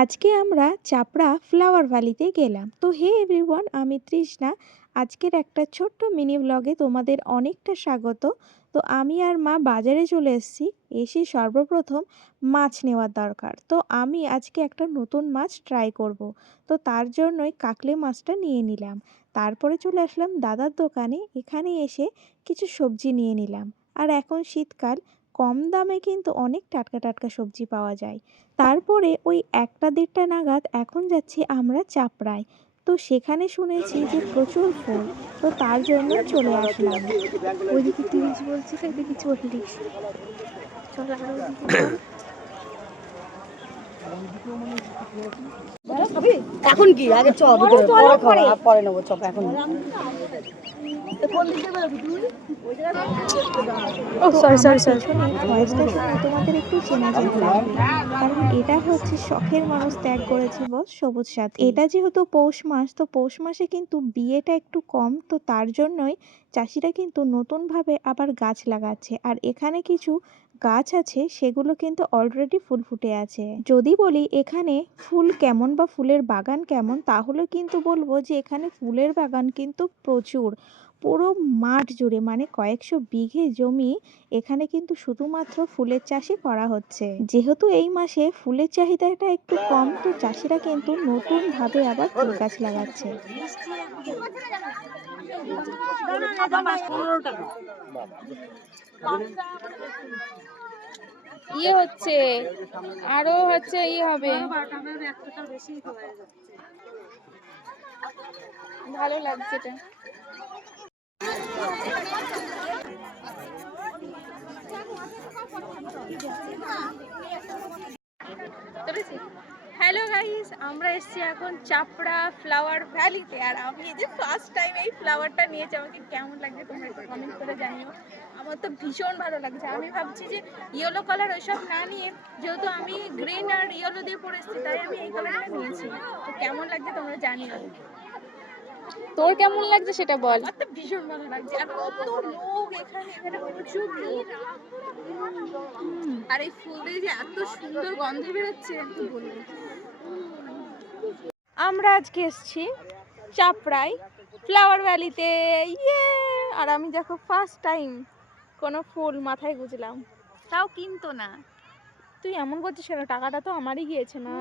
আজকে আমরা চাপড়া ফ্লাওয়ার ভ্যালিতে গেলাম। তো হে এভরিওয়ান, আমি তৃষ্ণা। আজকের একটা ছোট্ট মিনি ব্লগে তোমাদের অনেকটা স্বাগত। তো আমি আর মা বাজারে চলে এসেছি। এসে সর্বপ্রথম মাছ নেওয়ার দরকার। তো আমি আজকে একটা নতুন মাছ ট্রাই করব। তো তার জন্যই কাকলে মাছটা নিয়ে নিলাম। তারপরে চলে আসলাম দাদার দোকানে। এখানে এসে কিছু সবজি নিয়ে নিলাম। আর এখন শীতকাল, কম দামে কিন্তু অনেক টাটকা টাটকা সবজি পাওয়া যায়। তারপরে ওই ১টা-১.৫টা নাগাদ এখন যাচ্ছি আমরা চাপড়ায়। তো সেখানে শুনেছি যে প্রচুর ফুল। তো তার জন্য চলে আসলাম। ওইদিকে ৩০ বলছিল, এদিকে ৪০। চল আরো ওইদিকে চল। এখন কি আগে চ ভিতরে পরে নেবো চপ এখন। ও সরি আমার সরি সরি। পেছনে ভয়েসটা শুনে তোমাদের একটু চেনা চেনা লাগবে, কারণ এটা হচ্ছে শখের মানুষ ত্যাগ করেছে বস সবুজ সাথী। এটা যেহেতু পৌষ মাস, তো পৌষ মাসে কিন্তু বিয়েটা একটু কম, তো তার জন্যই চাষিরা কিন্তু নতুনভাবে আবার গাছ লাগাচ্ছে। আর এখানে কিছু গাছ আছে, সেগুলো কিন্তু অলরেডি ফুল ফুটে আছে। যদি বলি এখানে ফুল কেমন বা ফুলের বাগান কেমন, তাহলে কিন্তু বলবো যে এখানে ফুলের বাগান কিন্তু প্রচুর। পুরো মাঠ জুড়ে, মানে কয়েকশো বিঘে জমি এখানে কিন্তু শুধুমাত্র ফুলের চাষই করা হচ্ছে। যেহেতু এই মাসে ফুলের চাহিদাটা একটু কম, তো চাষিরা কিন্তু নতুন ভাবে আবার ফুল গাছ লাগাচ্ছে। ইয়ে হচ্ছে, আরো হচ্ছে, ইয়ে হবে, ভালো লাগছে এটা। হ্যালো গাইস, আমরা এসেছি এখন চাপড়া ফ্লাওয়ার ভ্যালিতে। আর আমি এই যে ফার্স্ট টাইম এই ফ্লাওয়ারটা নিয়েছি, আমাকে কেমন লাগছে তোমরা একটু কমেন্ট করে জানিও। আমার তো ভীষণ ভালো লাগছে। আমি ভাবছি যে ইয়েলো কালার ওইসব না নিয়ে, যেহেতু আমি গ্রিন আর ইয়েলো দিয়ে পরে এসেছি, তাই আমি এই কালারটা নিয়েছি। তো কেমন লাগছে তোমরা জানিও। তোর কেমন লাগছে সেটা বল। আমার তো ভীষণ ভালো লাগছে। আর কত লোক এখানে, এখানে প্রচুর লোক। আর এই ফুল দিয়ে যে এত সুন্দর গন্ধ বেরোচ্ছে কি বলবো। আমরা আজকে এসেছি চাপড়ায় ফ্লাওয়ার ভ্যালিতে। ইয়ে! আর আমি দেখো ফার্স্ট টাইম কোনো ফুল মাথায় গুজলাম, তাও কিনতো না। তুই এমন করছিস কেন? টাকাটা তো আমারই গিয়েছে না।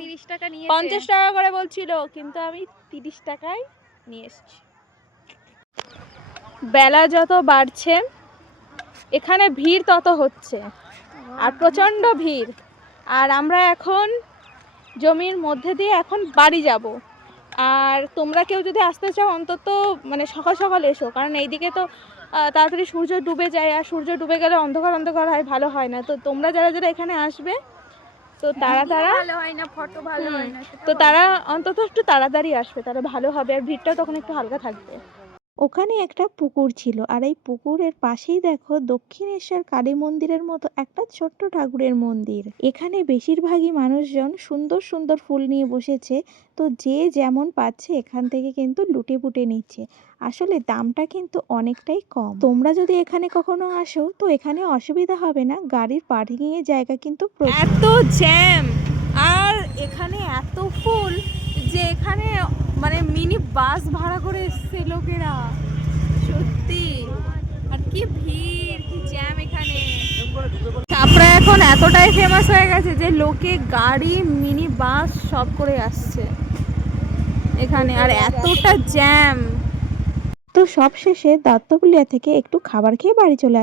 30 টাকা নিয়ে, 50 টাকা করে বলছিল, কিন্তু আমি 30 টাকায় নিয়ে এসেছি। বেলা যত বাড়ছে এখানে ভিড় তত হচ্ছে, আর প্রচণ্ড ভিড়। আর আমরা এখন জমির মধ্যে দিয়ে এখন বাড়ি যাব। আর তোমরা কেউ যদি আসতে চাও, অন্তত মানে সকাল সকাল এসো, কারণ এইদিকে তো তাড়াতাড়ি সূর্য ডুবে যায়, আর সূর্য ডুবে গেলে অন্ধকার অন্ধকার হয়, ভালো হয় না। তো তোমরা যারা যারা এখানে আসবে, তো তারা ভালো হয় না, ফটো ভালো হয় না, তো তারা অন্তত একটু তাড়াতাড়ি আসবে, তারা ভালো হবে। আর ভিড়টাও তখন একটু হালকা থাকবে। ওখানে একটা পুকুর ছিল, আর এই পুকুরের পাশেই দেখো দক্ষিণেশ্বর কালী মন্দিরের মতো একটা ছোট্ট ঠাকুরের মন্দির। এখানে বেশিরভাগই মানুষজন সুন্দর সুন্দর ফুল নিয়ে বসেছে। তো যে যেমন পাচ্ছে এখান থেকে কিন্তু লুটে পুটে নিচ্ছে। আসলে দামটা কিন্তু অনেকটাই কম। তোমরা যদি এখানে কখনো আসো, তো এখানে অসুবিধা হবে না, গাড়ির পার্কিং এর জায়গা কিন্তু প্রচুর। এত জ্যাম, আর এখানে এত ফুল যে এখানে মানে মিনি বাস ভাড়া করে এসছে লোকেরা, সত্যি। আর কি ভিড়, কি জ্যাম এখানে। চাপড়া এখন এতটাই ফেমাস হয়ে গেছে যে লোকে গাড়ি, মিনি বাস সব করে আসছে এখানে, আর এতটা জ্যাম। তো সব শেষে দত্তপুলিয়া থেকে একটু খাবার খেয়ে বাড়ি চলে